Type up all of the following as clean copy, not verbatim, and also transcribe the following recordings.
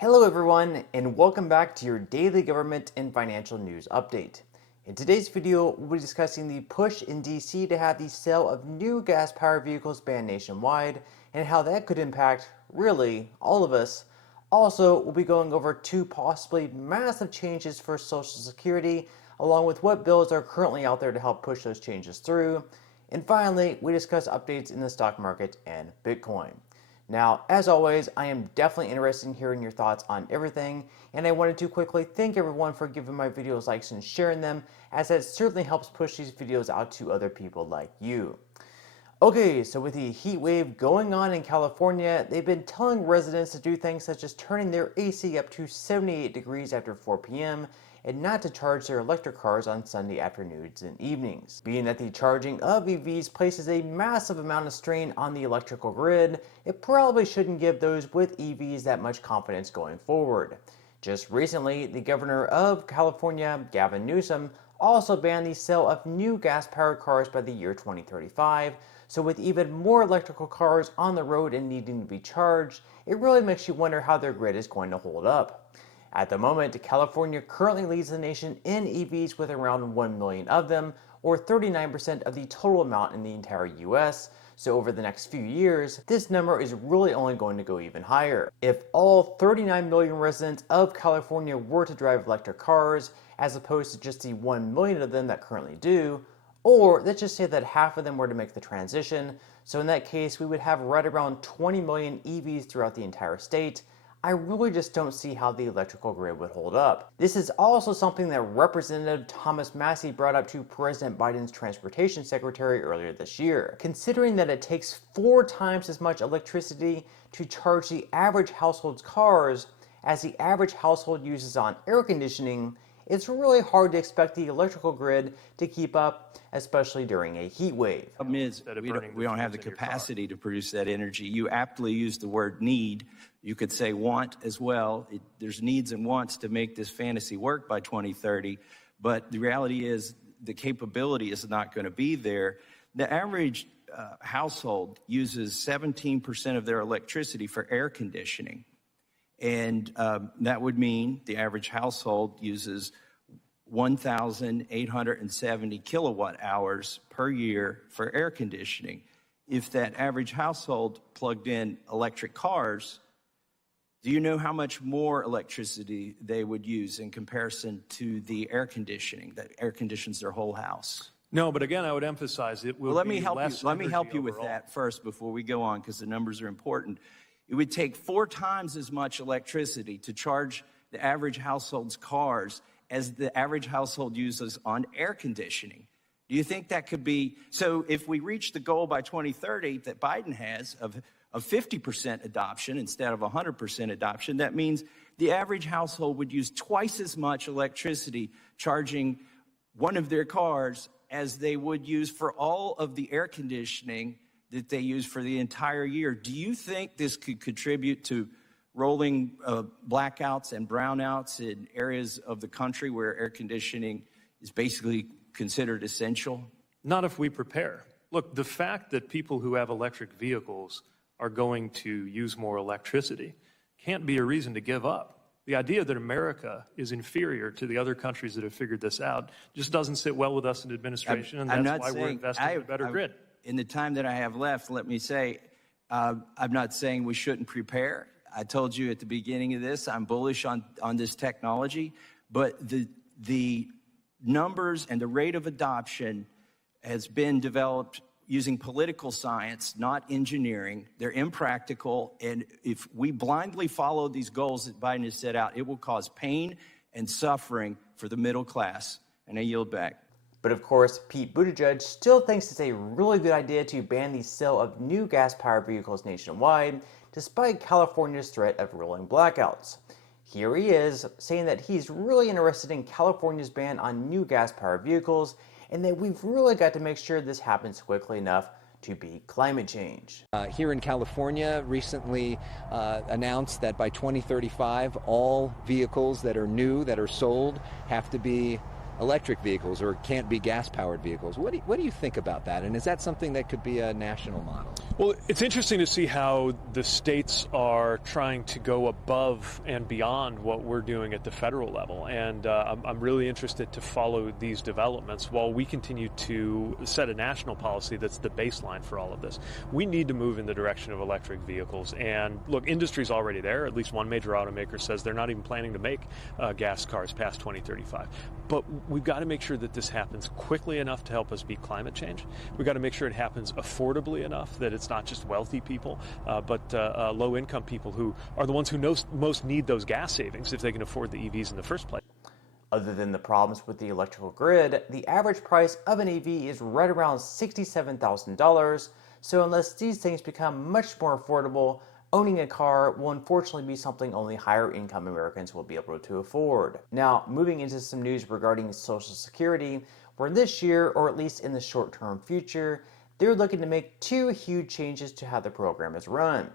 Hello everyone, and welcome back to your daily government and financial news update. In today's video, we'll be discussing the push in DC to have the sale of new gas-powered vehicles banned nationwide and how that could impact, really, all of us. Also, we'll be going over two possibly massive changes for Social Security, along with what bills are currently out there to help push those changes through. And finally, we discuss updates in the stock market and Bitcoin. Now, as always, I am definitely interested in hearing your thoughts on everything, and I wanted to quickly thank everyone for giving my videos likes and sharing them, as that certainly helps push these videos out to other people like you. Okay, so with the heat wave going on in California, they've been telling residents to do things such as turning their AC up to 78 degrees after 4 p.m., and not to charge their electric cars on Sunday afternoons and evenings. Being that the charging of EVs places a massive amount of strain on the electrical grid, it probably shouldn't give those with EVs that much confidence going forward. Just recently, the governor of California, Gavin Newsom, also banned the sale of new gas-powered cars by the year 2035, so with even more electrical cars on the road and needing to be charged, it really makes you wonder how their grid is going to hold up. At the moment, California currently leads the nation in EVs with around 1 million of them, or 39% of the total amount in the entire US. So over the next few years, this number is really only going to go even higher. If all 39 million residents of California were to drive electric cars, as opposed to just the 1 million of them that currently do, or let's just say that half of them were to make the transition, so in that case we would have right around 20 million EVs throughout the entire state. I really just don't see how the electrical grid would hold up. This is also something that Representative Thomas Massie brought up to President Biden's transportation secretary earlier this year. Considering that it takes 4 times as much electricity to charge the average household's cars as the average household uses on air conditioning, it's really hard to expect the electrical grid to keep up, especially during a heat wave. The problem is we don't have the capacity to produce that energy. You aptly used the word need. You could say want as well. There's needs and wants to make this fantasy work by 2030, but the reality is the capability is not going to be there. The average household uses 17% of their electricity for air conditioning. And that would mean the average household uses 1,870 kilowatt hours per year for air conditioning. If that average household plugged in electric cars, do you know how much more electricity they would use in comparison to the air conditioning that air conditions their whole house? No, but again, I would emphasize it will let be me help less you. Let me help you overall. with that first before we go on, because the numbers are important. It would take 4 times as much electricity to charge the average household's cars as the average household uses on air conditioning. Do you think that could be? So if we reach the goal by 2030 that Biden has of 50% adoption instead of 100% adoption, that means the average household would use twice as much electricity charging one of their cars as they would use for all of the air conditioning that they use for the entire year. Do you think this could contribute to rolling blackouts and brownouts in areas of the country where air conditioning is basically considered essential? Not if we prepare. Look, the fact that people who have electric vehicles are going to use more electricity can't be a reason to give up. The idea that America is inferior to the other countries that have figured this out just doesn't sit well with us in administration, and that's why we're investing in a better grid. In the time that I have left, let me say, I'm not saying we shouldn't prepare. I told you at the beginning of this, I'm bullish on this technology, but the numbers and the rate of adoption has been developed using political science, not engineering. They're impractical, and if we blindly follow these goals that Biden has set out, it will cause pain and suffering for the middle class. And I yield back. But of course, Pete Buttigieg still thinks it's a really good idea to ban the sale of new gas-powered vehicles nationwide, despite California's threat of rolling blackouts. Here he is, saying that he's really interested in California's ban on new gas-powered vehicles, and that we've really got to make sure this happens quickly enough to beat climate change. Here in California, recently announced that by 2035, all vehicles that are new, that are sold, have to be electric vehicles or can't be gas-powered vehicles. What do you think about that? And is that something that could be a national model? Well, it's interesting to see how the states are trying to go above and beyond what we're doing at the federal level. And I'm really interested to follow these developments while we continue to set a national policy that's the baseline for all of this. We need to move in the direction of electric vehicles. And look, industry's already there. At least one major automaker says they're not even planning to make gas cars past 2035. But we've got to make sure that this happens quickly enough to help us beat climate change. We've got to make sure it happens affordably enough that it's not just wealthy people, but low-income people who are the ones who most need those gas savings if they can afford the EVs in the first place. Other than the problems with the electrical grid, the average price of an EV is right around $67,000, so unless these things become much more affordable, owning a car will unfortunately be something only higher income Americans will be able to afford. Now, moving into some news regarding Social Security, where this year, or at least in the short-term future, they're looking to make two huge changes to how the program is run.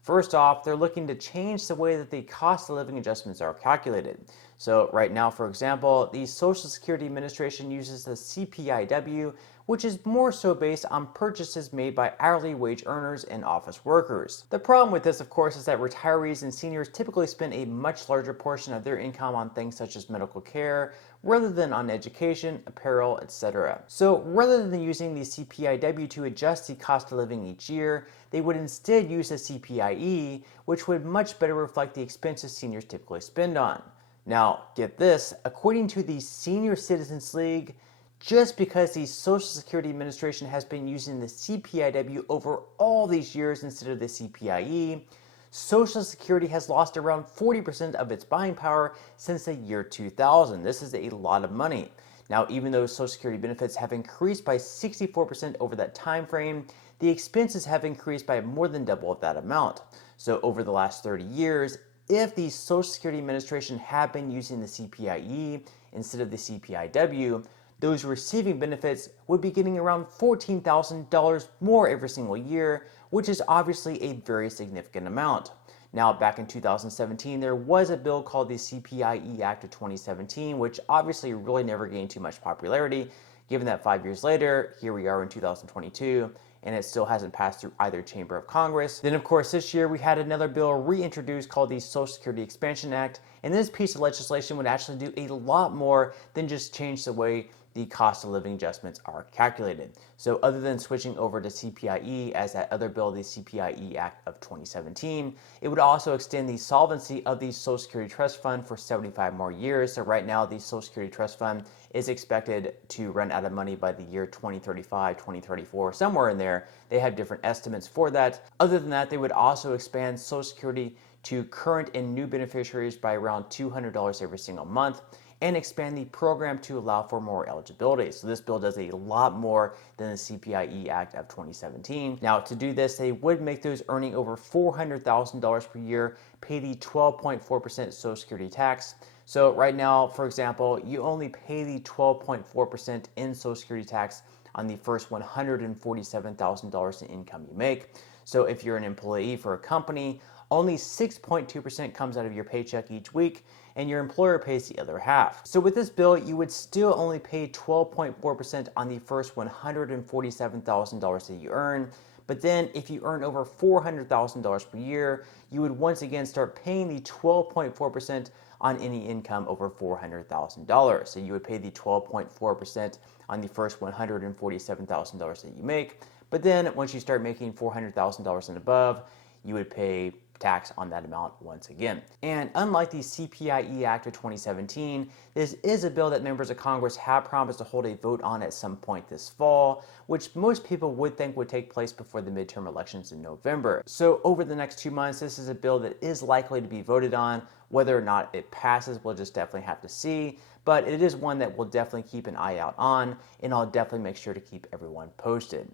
First off, they're looking to change the way that the cost of living adjustments are calculated. So right now, for example, the Social Security Administration uses the CPIW, which is more so based on purchases made by hourly wage earners and office workers. The problem with this, of course, is that retirees and seniors typically spend a much larger portion of their income on things such as medical care, rather than on education, apparel, etc. So rather than using the CPIW to adjust the cost of living each year, they would instead use the CPIE, which would much better reflect the expenses seniors typically spend on. Now, get this, according to the Senior Citizens League, just because the Social Security Administration has been using the CPIW over all these years instead of the CPIE, Social Security has lost around 40% of its buying power since the year 2000. This is a lot of money. Now, even though Social Security benefits have increased by 64% over that time frame, the expenses have increased by more than double of that amount. So over the last 30 years, if the Social Security Administration had been using the CPIE instead of the CPIW, those receiving benefits would be getting around $14,000 more every single year, which is obviously a very significant amount. Now, back in 2017, there was a bill called the CPIE Act of 2017, which obviously really never gained too much popularity, given that 5 years later, here we are in 2022, and it still hasn't passed through either chamber of Congress. Then, of course, this year we had another bill reintroduced called the Social Security Expansion Act, and this piece of legislation would actually do a lot more than just change the way the cost of living adjustments are calculated. So other than switching over to CPIE as that other bill, the CPIE Act of 2017, it would also extend the solvency of the Social Security Trust Fund for 75 more years. So right now, the Social Security Trust Fund is expected to run out of money by the year 2035, 2034, somewhere in there. They have different estimates for that. Other than that, they would also expand Social Security to current and new beneficiaries by around $200 every single month, and expand the program to allow for more eligibility. So this bill does a lot more than the CPIE Act of 2017. Now, to do this, they would make those earning over $400,000 per year pay the 12.4% Social Security tax. So right now, for example, you only pay the 12.4% in Social Security tax on the first $147,000 in income you make. So if you're an employee for a company, only 6.2% comes out of your paycheck each week, and your employer pays the other half. So with this bill, you would still only pay 12.4% on the first $147,000 that you earn, but then if you earn over $400,000 per year, you would once again start paying the 12.4% on any income over $400,000. So you would pay the 12.4% on the first $147,000 that you make, but then once you start making $400,000 and above, you would pay tax on that amount once again. And unlike the CPIE Act of 2017, this is a bill that members of Congress have promised to hold a vote on at some point this fall, which most people would think would take place before the midterm elections in November. So over the next 2 months, this is a bill that is likely to be voted on. Whether or not it passes, we'll just definitely have to see, but it is one that we'll definitely keep an eye out on, and I'll definitely make sure to keep everyone posted.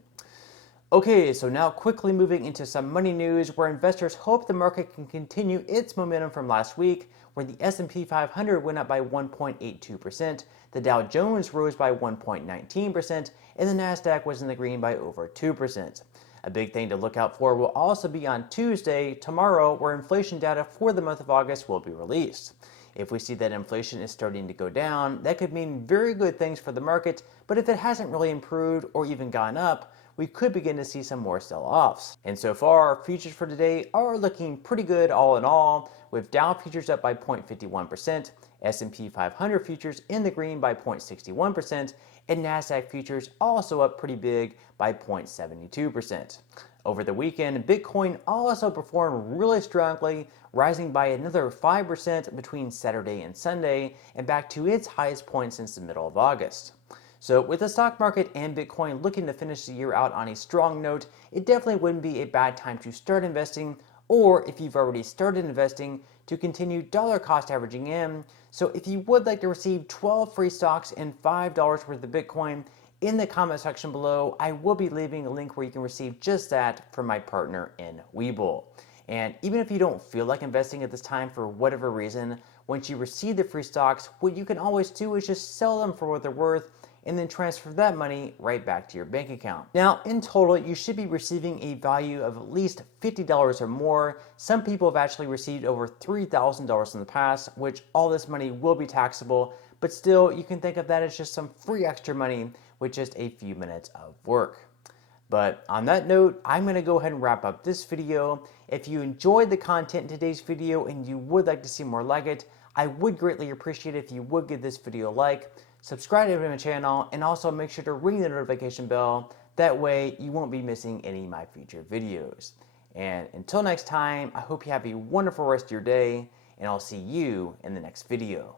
Okay, so now quickly moving into some money news where investors hope the market can continue its momentum from last week, where the S&P 500 went up by 1.82%, the Dow Jones rose by 1.19%, and the Nasdaq was in the green by over 2%. A big thing to look out for will also be on Tuesday, tomorrow, where inflation data for the month of August will be released. If we see that inflation is starting to go down, that could mean very good things for the market, but if it hasn't really improved or even gone up, we could begin to see some more sell-offs. And so far, futures for today are looking pretty good all in all, with Dow futures up by 0.51%, S&P 500 futures in the green by 0.61%, and NASDAQ futures also up pretty big by 0.72%. Over the weekend, Bitcoin also performed really strongly, rising by another 5% between Saturday and Sunday, and back to its highest point since the middle of August. So with the stock market and Bitcoin looking to finish the year out on a strong note, it definitely wouldn't be a bad time to start investing, or if you've already started investing, to continue dollar cost averaging in. So if you would like to receive 12 free stocks and $5 worth of Bitcoin, in the comment section below, I will be leaving a link where you can receive just that from my partner in Webull. And even if you don't feel like investing at this time for whatever reason, once you receive the free stocks, what you can always do is just sell them for what they're worth and then transfer that money right back to your bank account. Now, in total, you should be receiving a value of at least $50 or more. Some people have actually received over $3,000 in the past, which all this money will be taxable, but still, you can think of that as just some free extra money with just a few minutes of work. But on that note, I'm going to go ahead and wrap up this video. If you enjoyed the content in today's video and you would like to see more like it, I would greatly appreciate it if you would give this video a like, subscribe to my channel, and also make sure to ring the notification bell. That way you won't be missing any of my future videos. And until next time, I hope you have a wonderful rest of your day, and I'll see you in the next video.